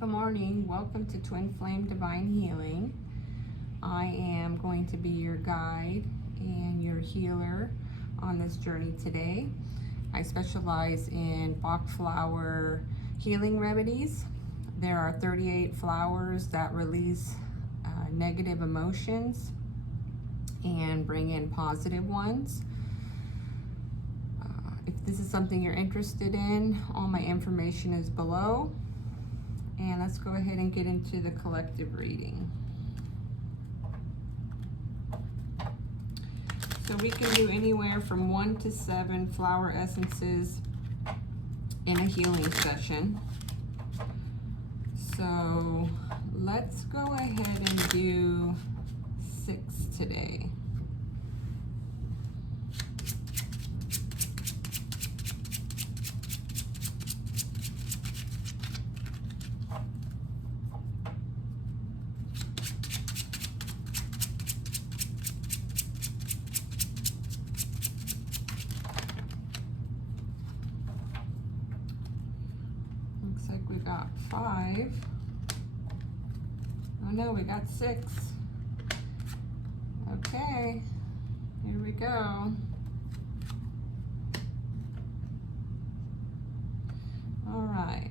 Good morning. Welcome to Twin Flame Divine Healing. I am going to be your guide and your healer on this journey today. I specialize in Bach flower healing remedies. There are 38 flowers that release negative emotions and bring in positive ones. If this is something you're interested in, all my information is below. And let's go ahead and get into the collective reading. So we can do anywhere from 1 to 7 flower essences in a healing session. So let's go ahead and do 6 today. Looks like we got 5. Oh no, we got 6. Okay, here we go. All right.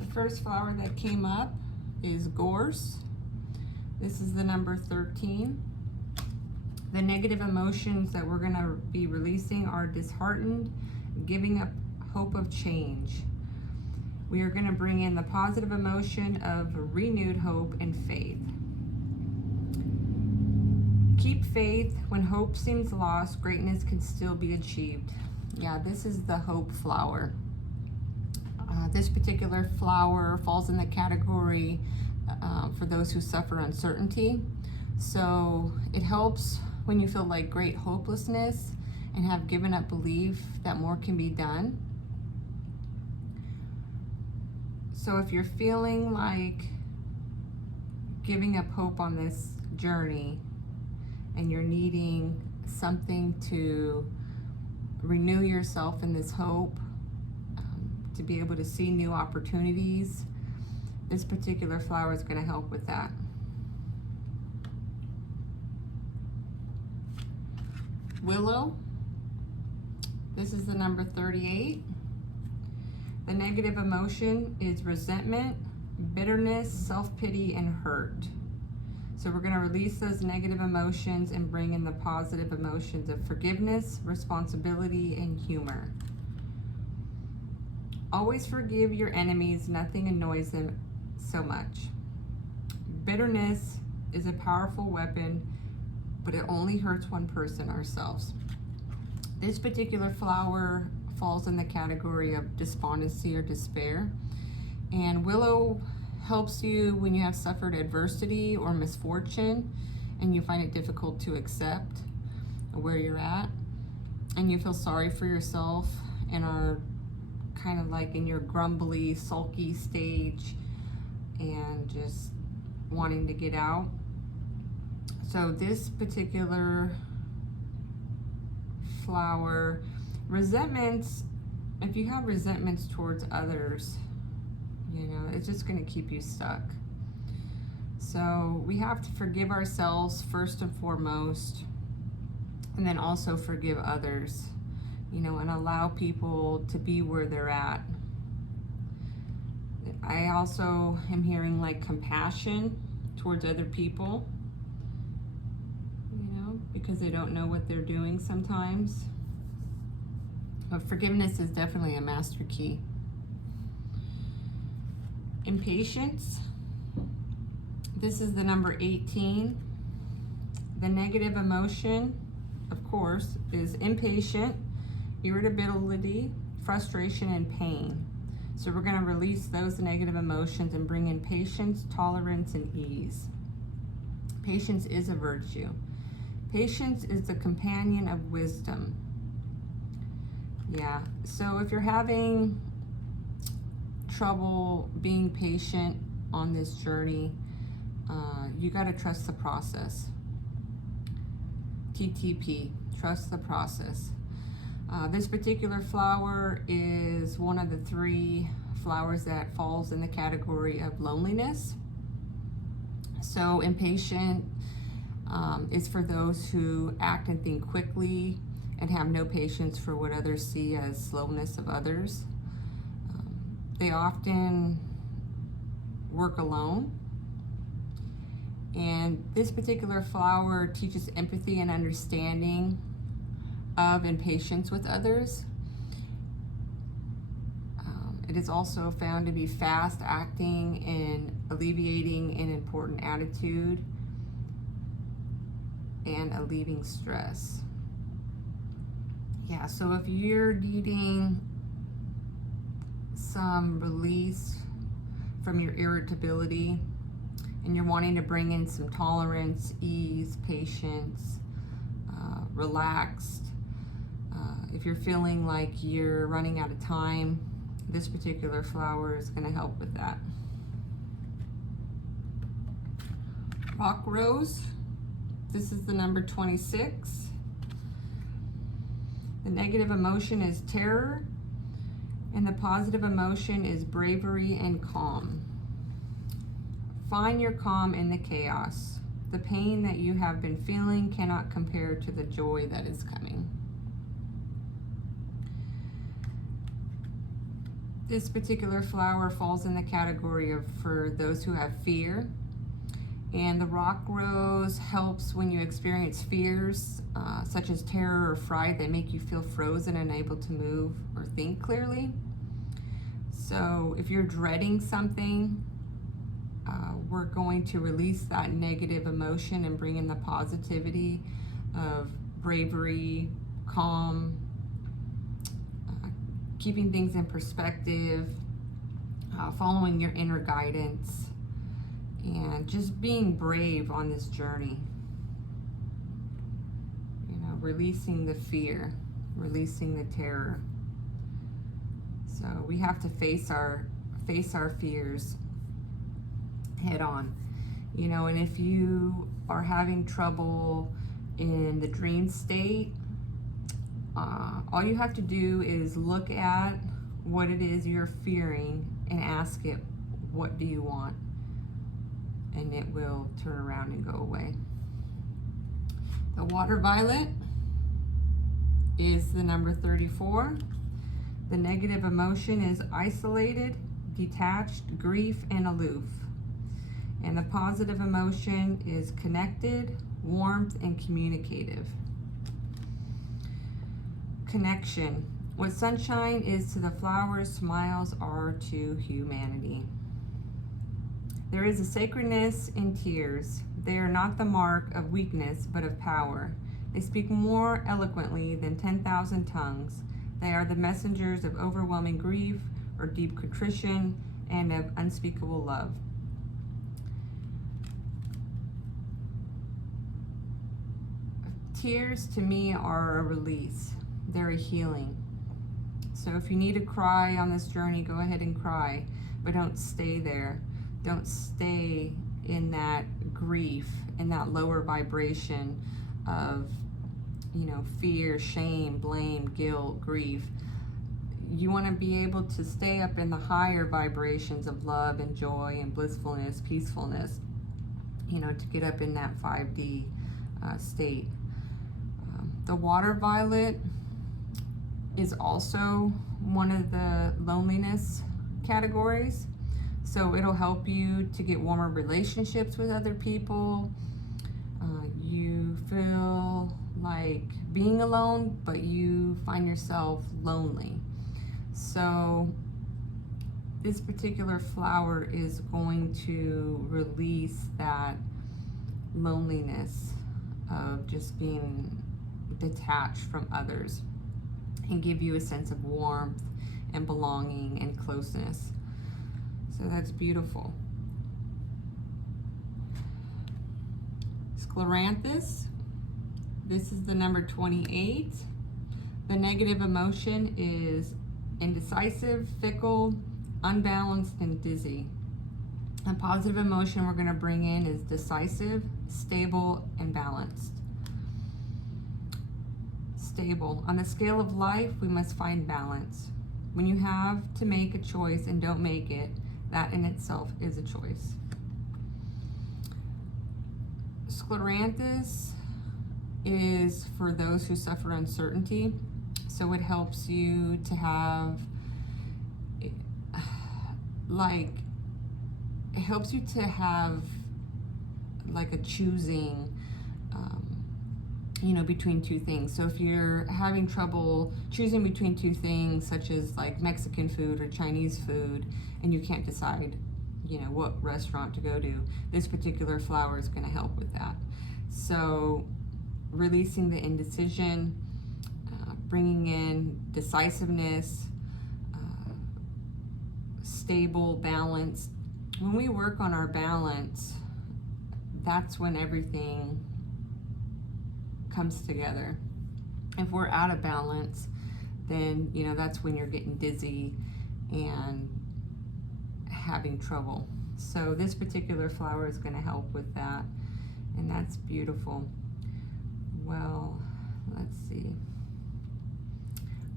The first flower that came up is gorse. This is the number 13. The negative emotions that we're going to be releasing are disheartened, giving up hope of change. We are going to bring in the positive emotion of renewed hope and faith. Keep faith. When hope seems lost, greatness can still be achieved. Yeah, this is the hope flower. This particular flower falls in the category for those who suffer uncertainty. So it helps when you feel like great hopelessness and have given up belief that more can be done. So if you're feeling like giving up hope on this journey and you're needing something to renew yourself in this hope, to be able to see new opportunities, this particular flower is going to help with that. Willow. This is the number 38. The negative emotion is resentment, bitterness, self-pity, and hurt. So we're going to release those negative emotions and bring in the positive emotions of forgiveness, responsibility, and humor. Always forgive your enemies. Nothing annoys them so much. Bitterness is a powerful weapon, but it only hurts one person, ourselves. This particular flower falls in the category of despondency or despair. And willow helps you when you have suffered adversity or misfortune and you find it difficult to accept where you're at, and you feel sorry for yourself and are kind of like in your grumbly, sulky stage and just wanting to get out. So this particular flower, resentments, if you have resentments towards others, you know, it's just going to keep you stuck. So we have to forgive ourselves first and foremost, and then also forgive others, you know, and allow people to be where they're at. I also am hearing like compassion towards other people, you know, because they don't know what they're doing sometimes. But forgiveness is definitely a master key. Impatience. This is the number 18. The negative emotion, of course, is impatient, irritability, frustration, and pain. So we're going to release those negative emotions and bring in patience, tolerance, and ease. Patience is a virtue. Patience is the companion of wisdom. Yeah, so if you're having trouble being patient on this journey, you got to trust the process. TTP, trust the process. This particular flower is one of the 3 flowers that falls in the category of loneliness. So impatient is for those who act and think quickly and have no patience for what others see as slowness of others. They often work alone. And this particular flower teaches empathy and understanding of and patience with others. It is also found to be fast acting and alleviating an important attitude and alleviating stress. Yeah, so if you're needing some release from your irritability and you're wanting to bring in some tolerance, ease, patience, relaxed, if you're feeling like you're running out of time, this particular flower is going to help with that. Rock rose. This is the number 26. The negative emotion is terror, and the positive emotion is bravery and calm. Find your calm in the chaos. The pain that you have been feeling cannot compare to the joy that is coming. This particular flower falls in the category of for those who have fear. And the rock rose helps when you experience fears such as terror or fright that make you feel frozen and unable to move or think clearly. So if you're dreading something, we're going to release that negative emotion and bring in the positivity of bravery, calm, keeping things in perspective, following your inner guidance, and just being brave on this journey. You know, releasing the fear, releasing the terror. So we have to face our fears head on. You know, and if you are having trouble in the dream state, all you have to do is look at what it is you're fearing and ask it, what do you want? And it will turn around and go away. The water violet is the number 34. The negative emotion is isolated, detached, grief, and aloof. And the positive emotion is connected, warmth, and communicative. Connection. What sunshine is to the flowers, smiles are to humanity. There is a sacredness in tears. They are not the mark of weakness, but of power. They speak more eloquently than 10,000 tongues. They are the messengers of overwhelming grief or deep contrition and of unspeakable love. Tears to me are a release. They're a healing. So if you need to cry on this journey, go ahead and cry, but don't stay there. Don't stay in that grief, in that lower vibration of, you know, fear, shame, blame, guilt, grief. You want to be able to stay up in the higher vibrations of love and joy and blissfulness, peacefulness, you know, to get up in that 5D state. The water violet is also one of the loneliness categories. So it'll help you to get warmer relationships with other people. You feel like being alone, but you find yourself lonely. So this particular flower is going to release that loneliness of just being detached from others and give you a sense of warmth and belonging and closeness. So that's beautiful. Scleranthus, this is the number 28. The negative emotion is indecisive, fickle, unbalanced, and dizzy. A positive emotion we're going to bring in is decisive, stable, and balanced. stable. On the scale of life, we must find balance. When you have to make a choice and don't make it, that in itself is a choice. Scleranthus is for those who suffer uncertainty. So it helps you to have, like a choosing, between two things. So if you're having trouble choosing between two things, such as like Mexican food or Chinese food, and you can't decide, what restaurant to go to, this particular flower is going to help with that. So releasing the indecision, bringing in decisiveness, stable, balanced. When we work on our balance, that's when everything comes together. If we're out of balance, then that's when you're getting dizzy and having trouble. So this particular flower is going to help with that, and that's beautiful. Well, let's see.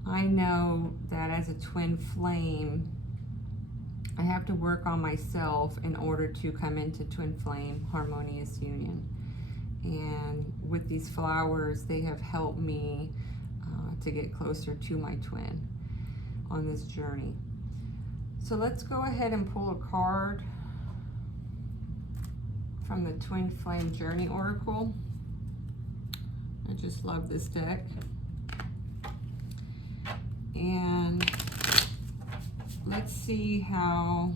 I know that as a twin flame, I have to work on myself in order to come into Twin Flame Harmonious Union. And with these flowers, they have helped me to get closer to my twin on this journey. So let's go ahead and pull a card from the Twin Flame Journey Oracle. I just love this deck. And let's see how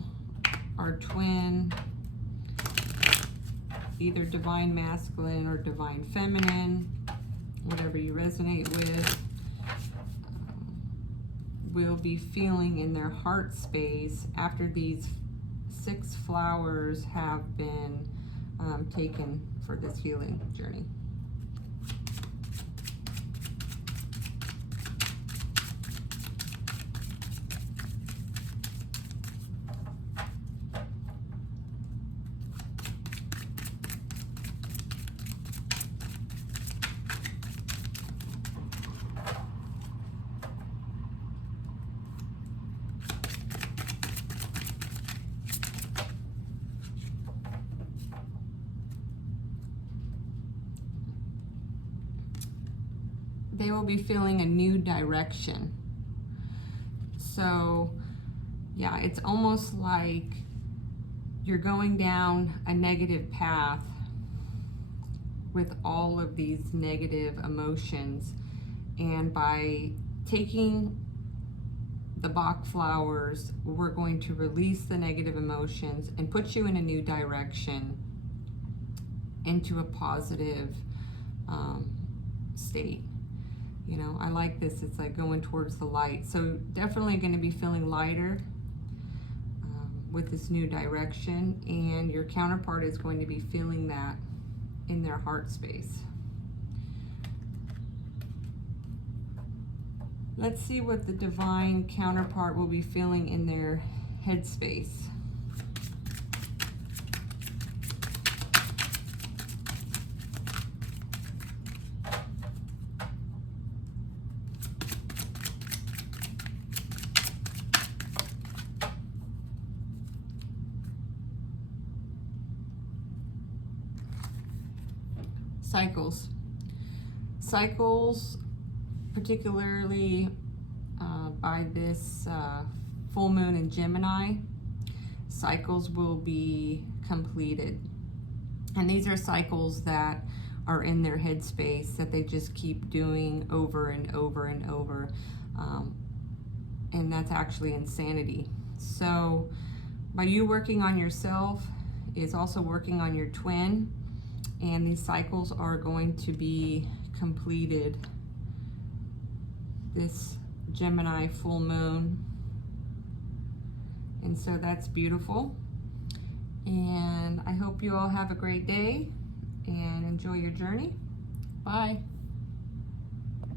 our twin, either divine masculine or divine feminine, whatever you resonate with, will be feeling in their heart space after these 6 flowers have been taken for this healing journey. They will be feeling a new direction. So yeah, it's almost like you're going down a negative path with all of these negative emotions, and by taking the Bach flowers, we're going to release the negative emotions and put you in a new direction, into a positive state. I like this. It's like going towards the light. So definitely going to be feeling lighter with this new direction, and your counterpart is going to be feeling that in their heart space. Let's see what the divine counterpart will be feeling in their head space. Cycles, particularly by this full moon in Gemini, cycles will be completed. And these are cycles that are in their headspace that they just keep doing over and over and over. And that's actually insanity. So by you working on yourself is also working on your twin. And these cycles are going to be completed this Gemini full moon. And so that's beautiful. And I hope you all have a great day and enjoy your journey. Bye.